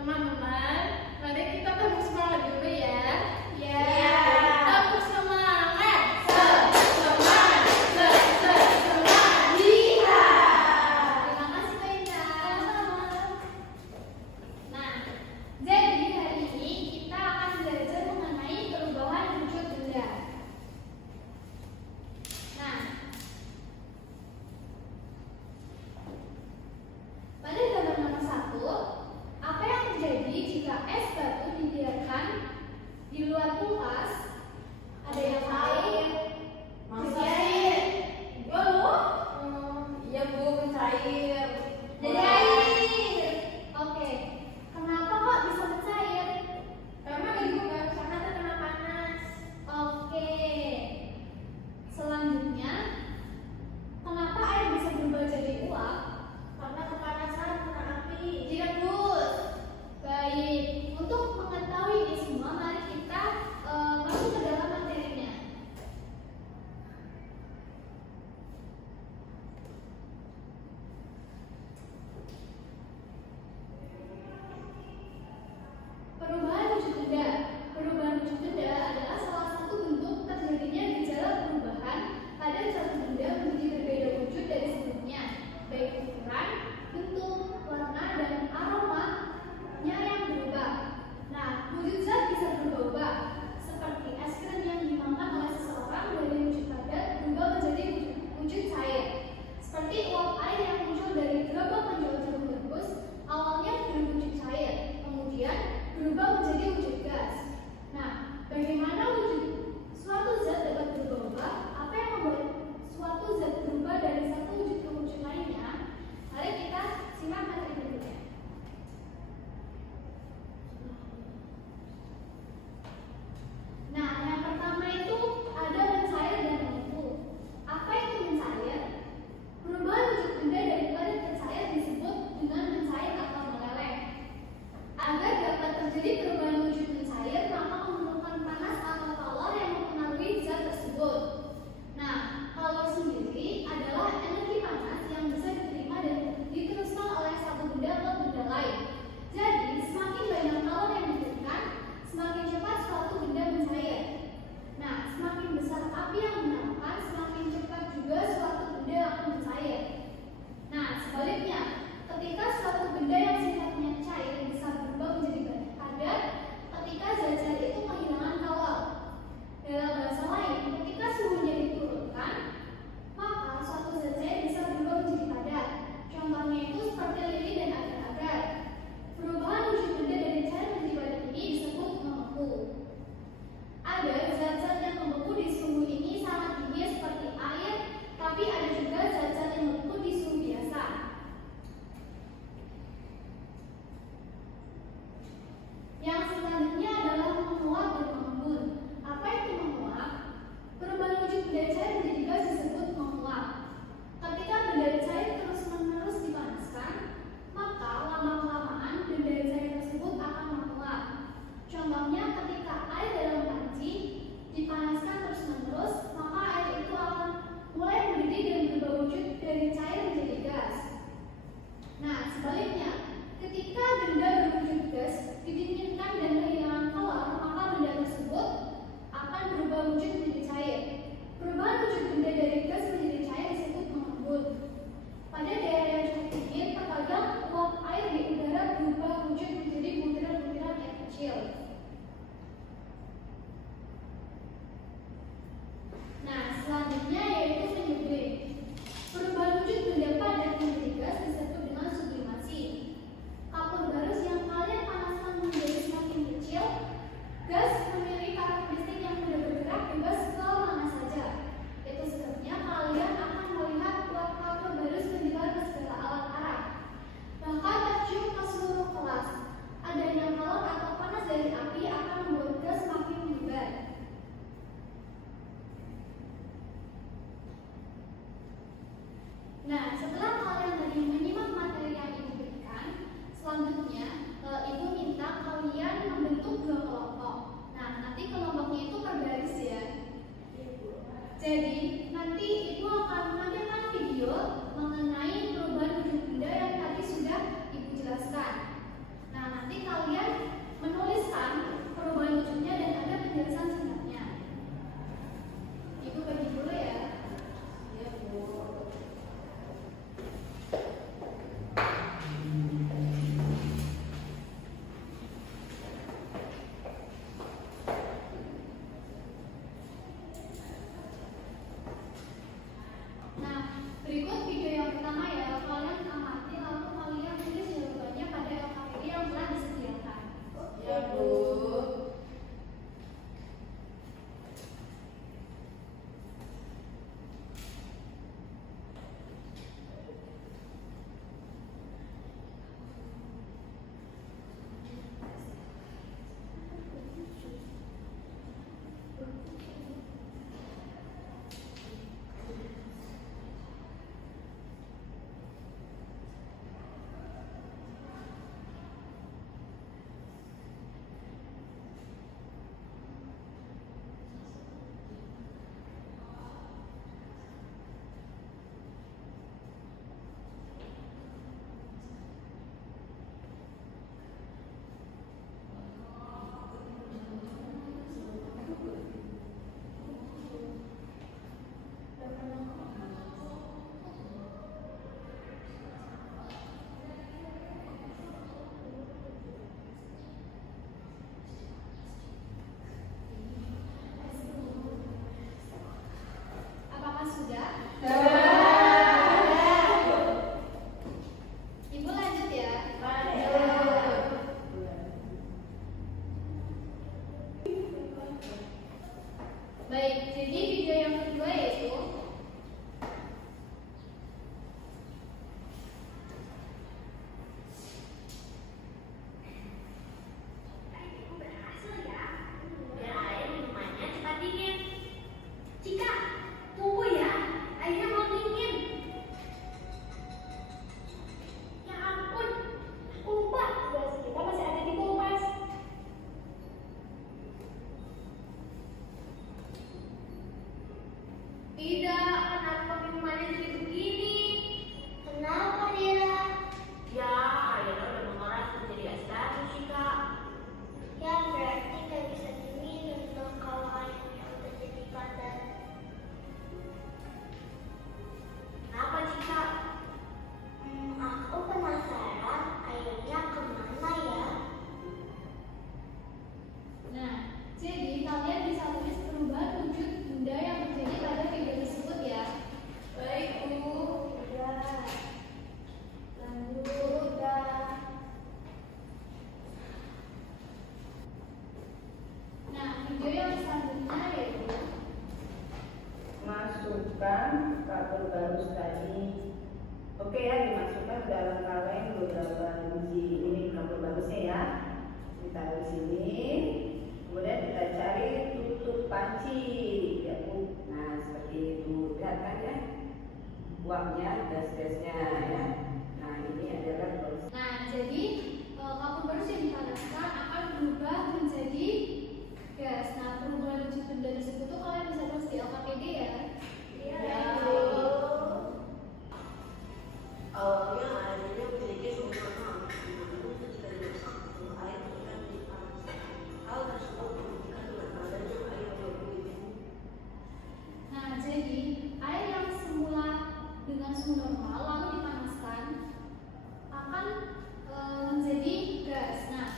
Teman-teman, mari kita tepuk semangat dulu ya. Ya. Tepuk semangat. Semangat. Semangat. Lihat. Terima kasih Mbak Indah. Nah, jadi hari ini kita akan belajar mengenai perubahan wujud benda. Nah, pada gambar nomor 1, apa yang terjadi jika es batu dibiarkan di luar kulkas? Ada yang lain? Cair. Iya Bu, mencair. Jadi air. Oke. Kenapa kok bisa mencair? Karena dibuka, karena terkena panas. Oke. Selanjutnya, kenapa air bisa berubah jadi uap? Karena kepanasan, kena api. Tidak, Gus. Baik. Untuk mengetahui ini semua, mari kita masuk ke dalam materinya. Perubahan wujud benda. Perubahan wujud benda adalah salah satu bentuk terjadinya gejala perubahan pada suatu benda menjadi berbeda wujud dari sebelumnya, baik ukuran, bentuk, warna, dan aromanya yang berubah. Nah, wujud zat bisa berubah-ubah, seperti es krim yang dimakan oleh seseorang dari wujud padat berubah menjadi wujud cair. Seperti uap air yang muncul dari gerobak penjual jarum rebus, awalnya berwujud cair, kemudian berubah menjadi wujud gas. Nah, bagaimana wujud suatu zat dapat berubah-ubah? Apa yang membuat suatu zat berubah dari satu wujud ke wujud lainnya? Mari kita simak materi berikutnya. Nah, yang pertama itu ada mencair dan menguap. Apa itu mencair? Perubahan wujud benda dari padat ke cair disebut dengan mencair atau meleleh. Agar dapat terjadi perubahan wujud mencair, maka memerlukan panas atau kalor yang mempengaruhi zat tersebut. Nah, kalor sendiri adalah energi panas yang bisa diterima dan diteruskan oleh satu benda ke benda lain. Jadi, semakin banyak kalor yang diberikan, semakin cepat suatu benda mencair. Nah, semakin besar api yang menyalakan, semakin cepat juga suatu benda akan mencair. Nah, sebaliknya, ketika suatu benda yang sifatnya cair bisa berubah menjadi padat, Ditaruh di sini. Kemudian kita cari tutup panci. Ya, Bu. Nah, seperti itu. Lihat kan ya? Uapnya, gas-gasnya ya. Nah, ini adalah proses. Nah, jadi kapur barus yang dipanaskan akan berubah menjadi gas. Nah, perubahan wujud benda tersebut tuh kalian bisa tulis di LKPD ya. Iya. Awalnya airnya memiliki suasana ketika dimasak air ketika dipanaskan. Hal tersebut membuktikan dengan adanya air berbeda. Nah, jadi air yang semula dengan suhu normal lalu dipanaskan akan menjadi gas. Nah,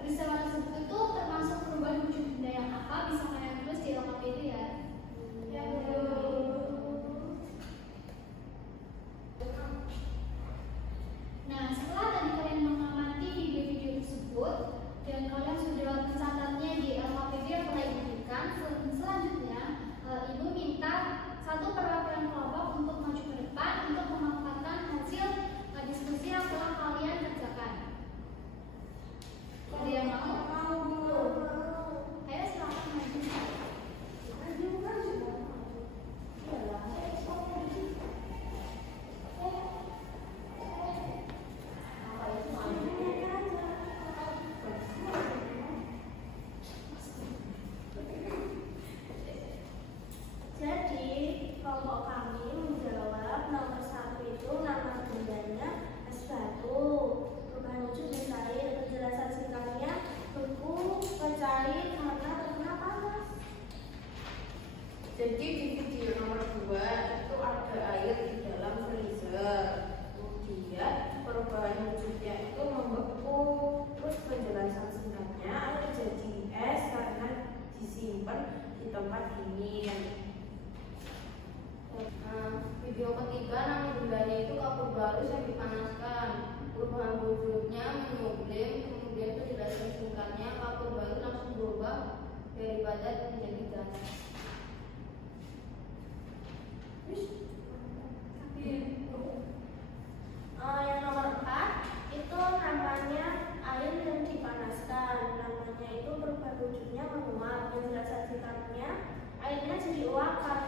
peristiwa tersebut itu termasuk perubahan wujud benda yang apa bisa kalian tulis di LKPD ya. Nah, setelah tadi kalian mengamati video-video tersebut dan kalian sudah mencatatnya di LKPD yang telah Ibu berikan, selanjutnya Ibu minta satu perwakilan kelompok untuk maju ke depan untuk memaparkan hasil diskusi yang telah kalian kerjakan. Ada yang mau? Ayo silakan maju. Jadi kelompok kami menjawab nomor 1 itu nama bendanya es batu, perubahan wujud mencair, penjelasan singkatnya beku, mencair karena terkena panas. Jadi di video nomor 2 itu ada air di dalam freezer. Kemudian perubahan wujudnya itu membeku. Terus penjelasan singkatnya air jadi es karena disimpan di tempat dingin. Video ketiga nama bendanya itu kapur barus yang dipanaskan. Perubahan wujudnya menyublim, kemudian penjelasan singkatnya kapur barus langsung berubah dari padat menjadi gas. Yang nomor 4 itu namanya air yang dipanaskan. Namanya itu perubahan wujudnya menguap. Penjelasan singkatnya airnya jadi uap karena